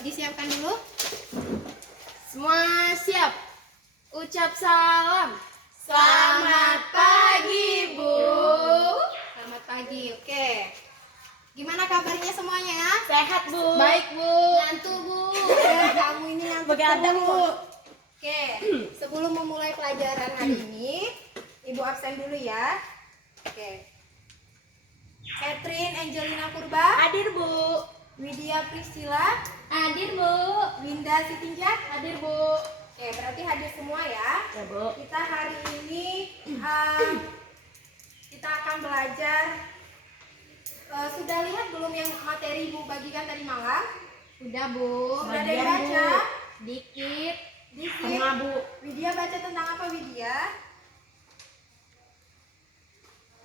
disiapkan dulu. Semua siap. Ucap salam. Selamat pagi, Bu. Selamat pagi. Oke. Gimana kabarnya semuanya? Sehat, Bu. Baik, Bu. Ngantuk, Bu. Kamu ini ngantuk Begadang, terus. Bu. Oke, sebelum memulai pelajaran hari ini, Ibu absen dulu ya. Oke. Catherine Angelina Purba, Hadir, Bu. Widya Priscila, Hadir, Bu. Winda Sitinjak. Hadir, Bu. Oke, berarti hadir semua ya. Ya, Bu. Kita hari ini kita akan belajar. Sudah lihat belum yang materi Ibu bagikan tadi malam? Udah, Bu. Sudah ada yang baca? Dikit. Dikit. Tengah, Bu. Widya baca tentang apa, Widya?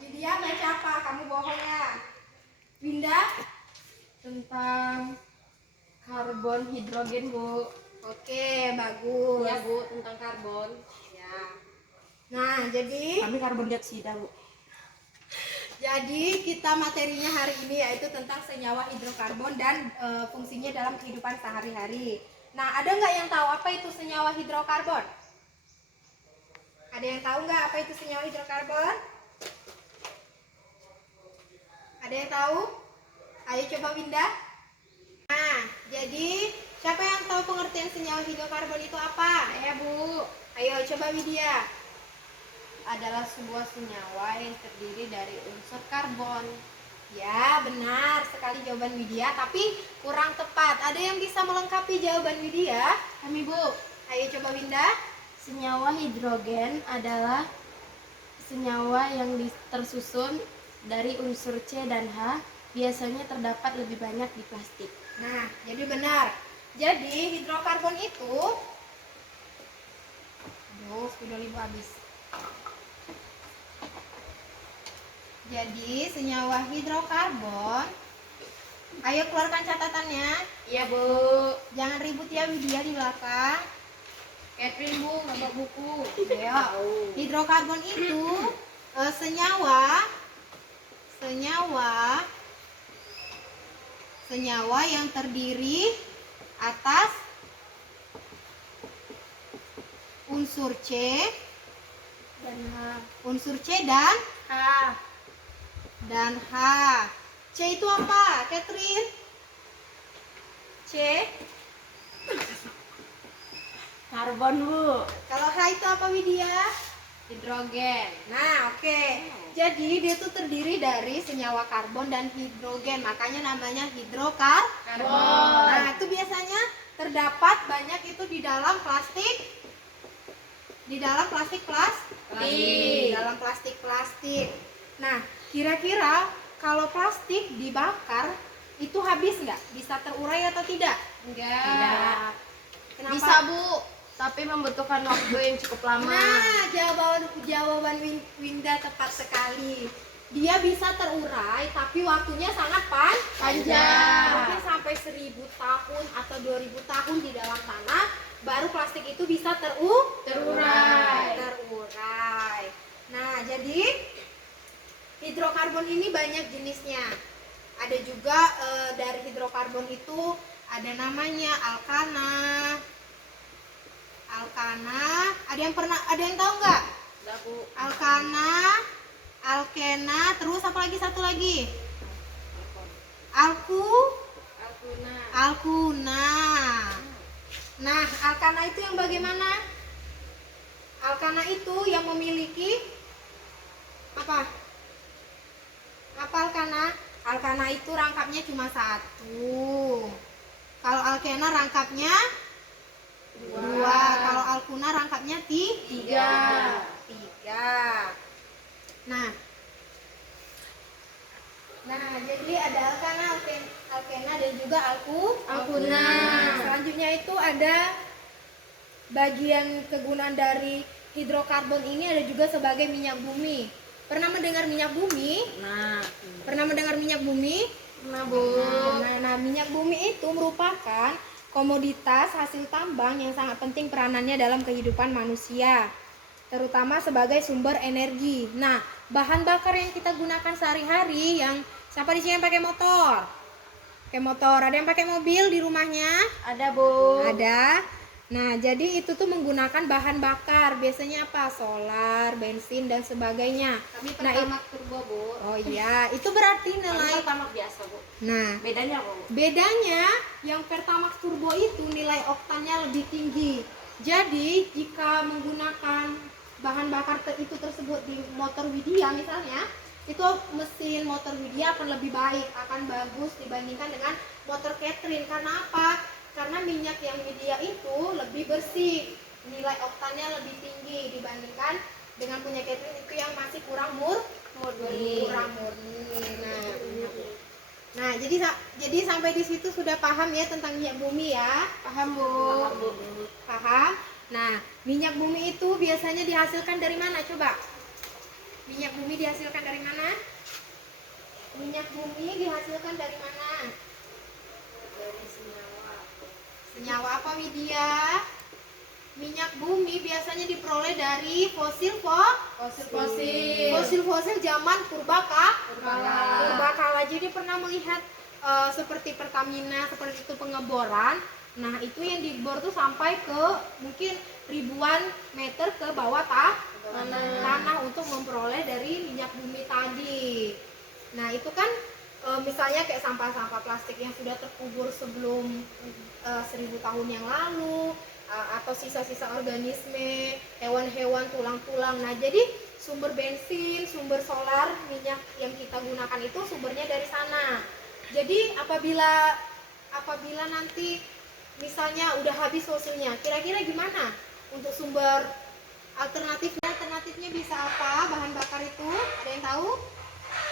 Widya baca apa? Kamu bohong ya? Winda? Tentang karbon hidrogen, Bu. Oke, bagus. Ya, Bu, tentang karbon. Ya. Nah, jadi Kami karbon dioksida, Bu. kita materinya hari ini yaitu tentang senyawa hidrokarbon dan fungsinya dalam kehidupan sehari-hari. Nah, ada nggak yang tahu apa itu senyawa hidrokarbon? Ada yang tahu nggak apa itu senyawa hidrokarbon? Ada yang tahu? Ayo coba Winda. Nah, jadi siapa yang tahu pengertian senyawa hidrokarbon itu apa? Ya, Bu. Ayo coba Widya. Adalah sebuah senyawa yang terdiri dari unsur karbon. Ya, benar sekali jawaban Widya, tapi kurang tepat. Ada yang bisa melengkapi jawaban Widya? Kami, Bu. Ayo coba Winda. Senyawa hidrogen adalah senyawa yang tersusun dari unsur C dan H. Biasanya terdapat lebih banyak di plastik. Nah, jadi benar. Jadi hidrokarbon itu spidol Ibu habis. Jadi senyawa hidrokarbon. Ayo keluarkan catatannya. Iya, Bu. Jangan ribut ya Widya di belakang. Catherine, Bu, nggak bawa buku. Ayo. Hidrokarbon itu senyawa yang terdiri atas unsur C Dan dan H. C itu apa, Catherine? C. karbon, Bu. Kalau H itu apa, Widya? Hidrogen. Nah, oke. Jadi dia tuh terdiri dari senyawa karbon dan hidrogen, makanya namanya hidrokarbon. Nah, itu biasanya terdapat banyak itu di dalam plastik. Di dalam plastik. Nah, kira-kira kalau plastik dibakar itu habis nggak? Bisa terurai atau tidak? Enggak. Kenapa? Bisa, Bu, tapi membutuhkan waktu yang cukup lama. Nah, jawaban Winda tepat sekali. Dia bisa terurai, tapi waktunya sangat panjang. Mungkin sampai 1000 tahun atau 2000 tahun di dalam tanah, baru plastik itu bisa Terurai. Nah, jadi hidrokarbon ini banyak jenisnya. Ada juga dari hidrokarbon itu ada namanya alkana. Ada yang tahu nggak? Enggak, Bu. Alkana, alkena, terus apa lagi satu lagi? Alkuna. Nah, alkana itu yang bagaimana? Alkana itu yang memiliki apa? Apa alkana? Alkana itu rangkapnya cuma satu. Kalau alkena rangkapnya dua. Kalau alkuna rangkapnya tiga. Nah, jadi ada alkana, alkena dan juga alkuna. Selanjutnya itu ada bagian kegunaan dari hidrokarbon ini ada juga sebagai minyak bumi. Pernah mendengar minyak bumi? Pernah mendengar minyak bumi? Nah, Bu. Nah, minyak bumi itu merupakan komoditas hasil tambang yang sangat penting peranannya dalam kehidupan manusia, terutama sebagai sumber energi. Nah, bahan bakar yang kita gunakan sehari-hari, yang siapa di sini yang pakai motor? Pakai motor. Ada yang pakai mobil di rumahnya? Ada, Bu. Ada. Nah, jadi itu tuh menggunakan bahan bakar. Biasanya apa? Solar, bensin dan sebagainya. Kami Nah, Pertamax turbo, Bu. oh iya, itu berarti Kami nilai. Pertamax biasa, Bu. Nah, Bedanya, Bu? bedanya yang Pertamax turbo itu nilai oktannya lebih tinggi. Jadi, jika menggunakan bahan bakar itu tersebut di motor Widya misalnya, itu mesin motor Widya akan lebih baik, akan bagus dibandingkan dengan motor Catherine. Karena apa? Karena minyak yang Widya itu lebih bersih, nilai oktannya lebih tinggi dibandingkan dengan punya Catherine itu yang masih kurang murni. Nah, jadi sampai di situ sudah paham ya tentang minyak bumi ya? Paham, Bu? Paham, Bu. Paham? Nah, minyak bumi itu biasanya dihasilkan dari mana? Coba. Minyak bumi dihasilkan dari mana? Minyak bumi dihasilkan dari mana? Dari senyawa. Senyawa apa, Widya? Minyak bumi biasanya diperoleh dari fosil zaman purbakala. Jadi pernah melihat seperti Pertamina, seperti itu pengeboran. Nah, itu yang dibor tuh sampai ke mungkin ribuan meter ke bawah tanah untuk memperoleh dari minyak bumi tadi. Nah, itu kan misalnya kayak sampah-sampah plastik yang sudah terkubur sebelum 1000 tahun yang lalu, atau sisa-sisa organisme, hewan-hewan, tulang-tulang. Nah, jadi sumber bensin, sumber solar, minyak yang kita gunakan itu sumbernya dari sana. Jadi apabila nanti misalnya udah habis fosilnya, kira-kira gimana untuk sumber alternatifnya? Alternatifnya bisa apa? Bahan bakar itu ada yang tahu?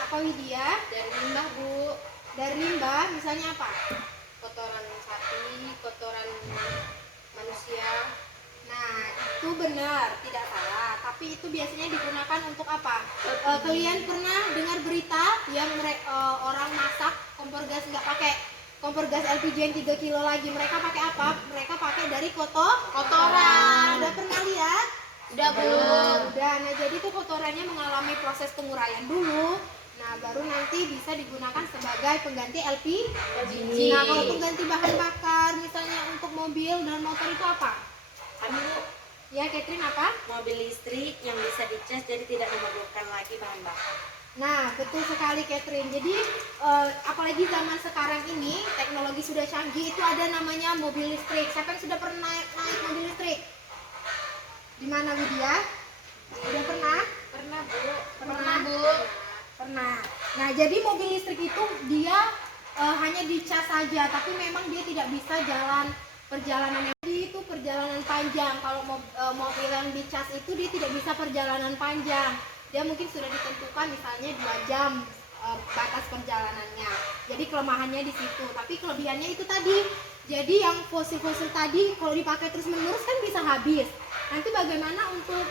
Apa, Widya? Dari limbah, Bu. Dari limbah, misalnya apa? Kotoran sapi, kotoran manusia. Nah, itu benar, tidak salah. Tapi itu biasanya digunakan untuk apa? Kalian pernah dengar berita yang orang masak kompor gas nggak pakai kompor gas LPG yang 3 kilo lagi? Mereka pakai apa? Mereka pakai dari kotoran. Udah pernah lihat? Udah, Bu. Udah. Nah, jadi itu kotorannya mengalami proses penguraian dulu. Nah, baru nanti bisa digunakan sebagai pengganti LPG. Nah, kalau pengganti bahan bakar, misalnya untuk mobil dan motor itu apa? Kami, Bu, Ya, Catherine, apa? mobil listrik yang bisa dicas jadi tidak memerlukan lagi bahan bakar. Nah, betul sekali, Catherine. Jadi, apalagi zaman sekarang ini, teknologi sudah canggih, itu ada namanya mobil listrik. Siapa yang sudah pernah naik mobil listrik? Di mana, Widya? Udah pernah? Pernah, Bu. Pernah, Bu. Pernah. Nah, jadi mobil listrik itu dia hanya dicas saja, tapi memang dia tidak bisa perjalanan yang itu perjalanan panjang. Kalau mobil yang dicas itu dia tidak bisa perjalanan panjang. Dia mungkin sudah ditentukan misalnya 2 jam batas perjalanannya. Jadi kelemahannya di situ. Tapi kelebihannya itu tadi. Jadi yang fosil-fosil tadi kalau dipakai terus-menerus kan bisa habis. Nanti bagaimana untuk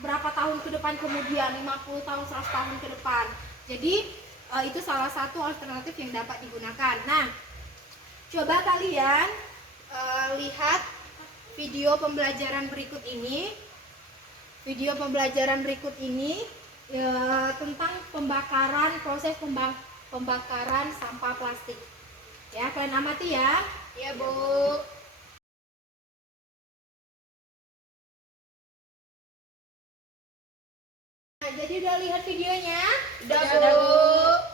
berapa tahun ke depan kemudian, 50 tahun, 100 tahun ke depan. Jadi itu salah satu alternatif yang dapat digunakan. Nah, coba kalian lihat video pembelajaran berikut ini. Video pembelajaran berikut ini tentang proses pembakaran sampah plastik. Ya, kalian amati ya. Iya, Bu. Nah, jadi udah lihat videonya? Udah, Bu.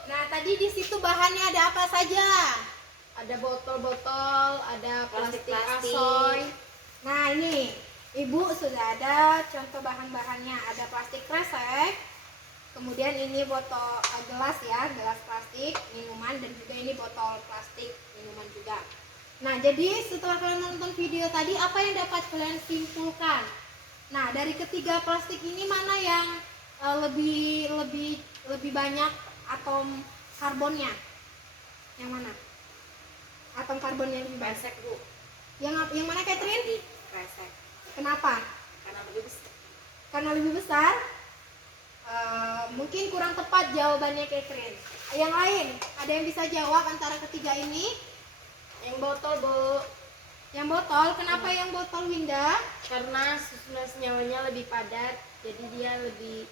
Nah, tadi di situ bahannya ada apa saja? Ada botol-botol, ada plastik asoy. Nah, ini Ibu sudah ada contoh bahan-bahannya. Ada plastik kresek, kemudian ini botol gelas ya, gelas plastik minuman, dan juga ini botol plastik minuman juga. Nah, jadi setelah kalian nonton video tadi, apa yang dapat kalian simpulkan? Nah, dari ketiga plastik ini mana yang lebih banyak atom karbonnya? Yang mana? Atom karbonnya lebih banyak. Kresek, Bu. Yang mana, Catherine? Kresek. Kenapa? Karena lebih besar. Karena lebih besar? Mungkin kurang tepat jawabannya, Catherine. Yang lain, ada yang bisa jawab antara ketiga ini? Yang botol, Bu. Yang botol, kenapa yang botol, Winda? Karena susunan senyawanya lebih padat, jadi dia lebih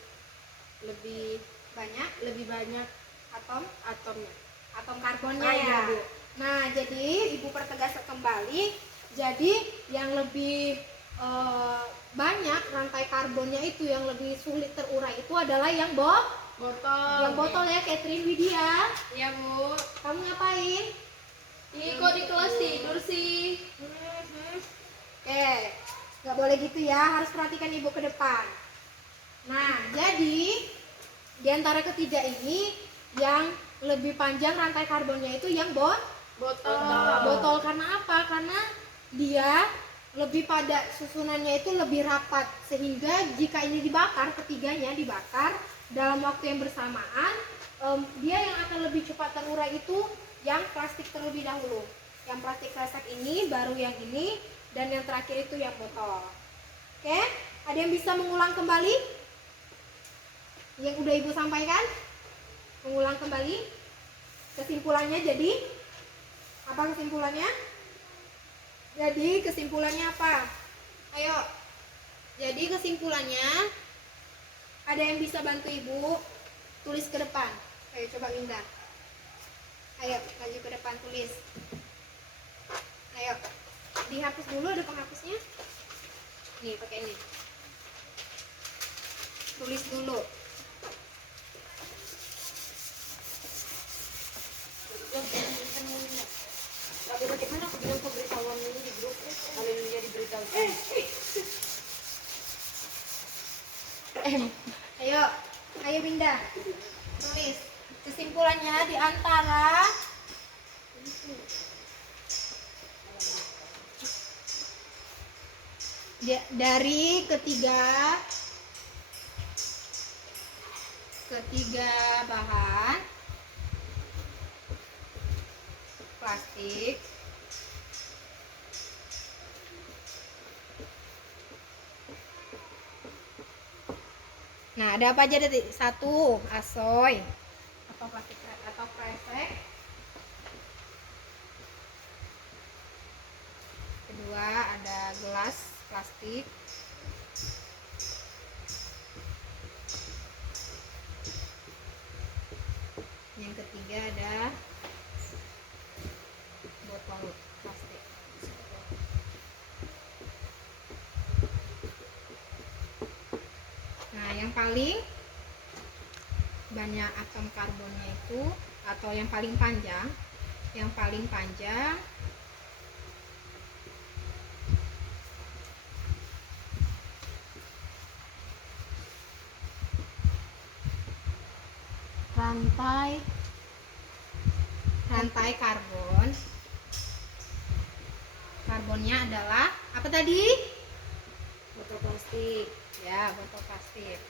Banyak banyak atomnya. atom karbonnya Ah, iya, ya. Bu. Nah, jadi Ibu pertegas kembali. Jadi yang lebih banyak rantai karbonnya itu yang lebih sulit terurai itu adalah yang Botol. yang botol ya, Catherine. Widya, Iya, Bu. kamu ngapain? Ih, kok di kelas tidur sih? Oke, nggak boleh gitu ya, harus perhatikan Ibu ke depan. Nah, jadi di antara ketiga ini yang lebih panjang rantai karbonnya itu yang Botol. botol. Karena apa? Karena dia lebih pada susunannya itu lebih rapat, sehingga jika ini dibakar, ketiganya dibakar dalam waktu yang bersamaan, dia yang akan lebih cepat terurai itu yang plastik terlebih dahulu. Yang plastik kresek ini, baru yang ini, dan yang terakhir itu yang botol. Oke, ada yang bisa mengulang kembali yang udah Ibu sampaikan? Mengulang kembali kesimpulannya. Jadi apa kesimpulannya? Jadi kesimpulannya apa? Ayo. Jadi kesimpulannya, ada yang bisa bantu Ibu tulis ke depan? Ayo coba Winda. Ayo maju ke depan, tulis. Ayo. Dihapus dulu, ada penghapusnya. Nih, pakai ini. Tulis dulu. Tapi bagaimana aku bilang pemberitahuan ini di grup? Haleluya diberitahukan. Ayo, ayo Winda. Tulis. Kesimpulannya di antara dari ketiga bahan plastik, nah ada apa aja tadi? Satu, asoy atau plastik atau kresek. Kedua, ada gelas plastik. Yang ketiga ada botol plastik. Nah, yang paling banyak atom karbonnya itu, atau yang paling panjang rantai karbonnya adalah apa tadi? Botol plastik. Ya, botol plastik.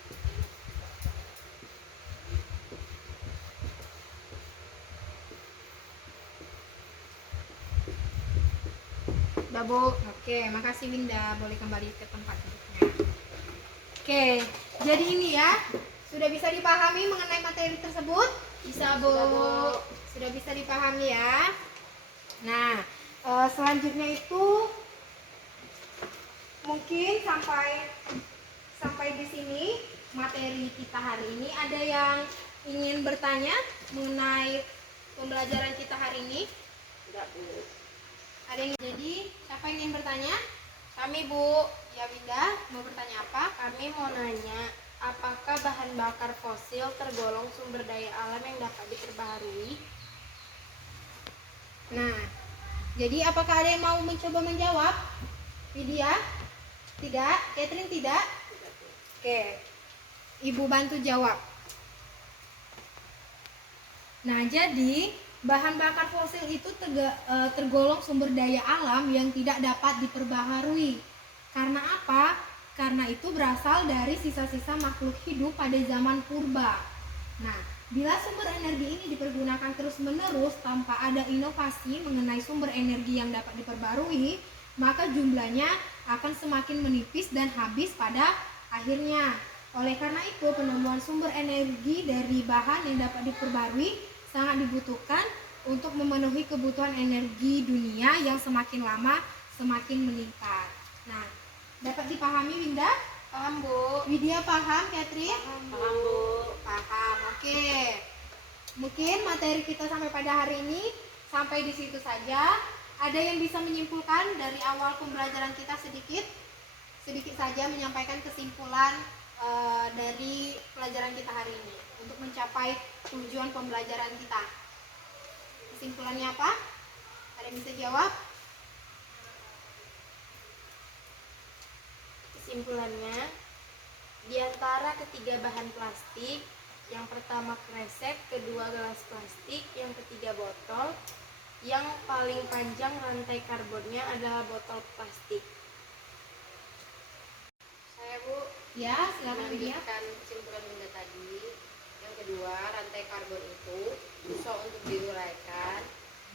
Udah, Bu. Oke, makasih Winda. Boleh kembali ke tempat duduknya. Oke, jadi ini ya, sudah bisa dipahami mengenai materi tersebut? Bisa, Bu. Sudah bisa dipahami ya. Nah, selanjutnya itu mungkin sampai di sini materi kita hari ini. Ada yang ingin bertanya mengenai pembelajaran kita hari ini? Enggak, Bu. Ada yang jadi siapa yang ingin bertanya? Kami, Bu. Ya, Winda, mau bertanya apa? Kami mau nanya, apakah bahan bakar fosil tergolong sumber daya alam yang dapat diperbaharui? Nah, jadi apakah ada yang mau mencoba menjawab? Widya? Tidak? Catherine tidak? Oke, Ibu bantu jawab. Nah, jadi bahan bakar fosil itu tergolong sumber daya alam yang tidak dapat diperbaharui. Karena apa? Karena itu berasal dari sisa-sisa makhluk hidup pada zaman purba. Nah, bila sumber energi ini dipergunakan terus-menerus tanpa ada inovasi mengenai sumber energi yang dapat diperbarui, maka jumlahnya akan semakin menipis dan habis pada akhirnya. Oleh karena itu, penemuan sumber energi dari bahan yang dapat diperbarui sangat dibutuhkan untuk memenuhi kebutuhan energi dunia yang semakin lama semakin meningkat. Nah, dapat dipahami Winda? Paham, Bu. Widya paham, Catherine? Paham, Bu. Paham, oke. Mungkin materi kita sampai pada hari ini sampai di situ saja. Ada yang bisa menyimpulkan dari awal pembelajaran kita sedikit saja menyampaikan kesimpulan dari pelajaran kita hari ini untuk mencapai tujuan pembelajaran kita. Kesimpulannya apa? Ada yang bisa jawab? Kesimpulannya, di antara ketiga bahan plastik, yang pertama kresek, kedua gelas plastik, yang ketiga botol, yang paling panjang rantai karbonnya adalah botol plastik. Saya Bu, Ya, silakan Widya. melanjutkan kesimpulan Bunda tadi. Yang kedua, rantai karbon itu susah untuk diuraikan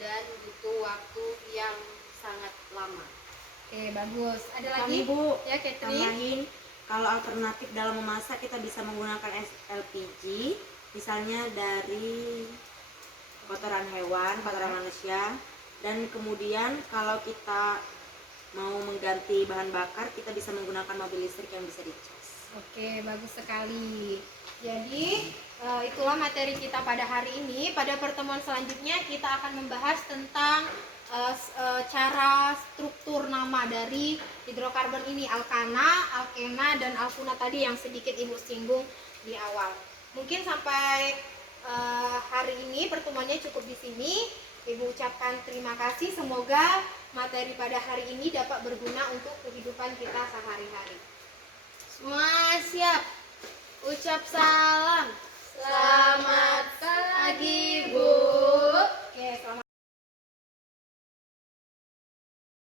dan butuh waktu yang sangat lama. Oke, bagus. Ada lagi? Kami Bu, Ya, Catherine. tambahin kalau alternatif dalam memasak kita bisa menggunakan LPG, misalnya dari kotoran hewan, kotoran manusia, dan kemudian kalau kita mau mengganti bahan bakar kita bisa menggunakan mobil listrik yang bisa dicas. Oke, bagus sekali. Jadi, itulah materi kita pada hari ini. Pada pertemuan selanjutnya kita akan membahas tentang cara struktur nama dari hidrokarbon ini, alkana, alkena, dan alkuna tadi yang sedikit Ibu singgung di awal. Mungkin sampai hari ini pertemuannya cukup di sini. Ibu ucapkan terima kasih. Semoga materi pada hari ini dapat berguna untuk kehidupan kita sehari-hari. Semua siap? Ucap salam. Selamat pagi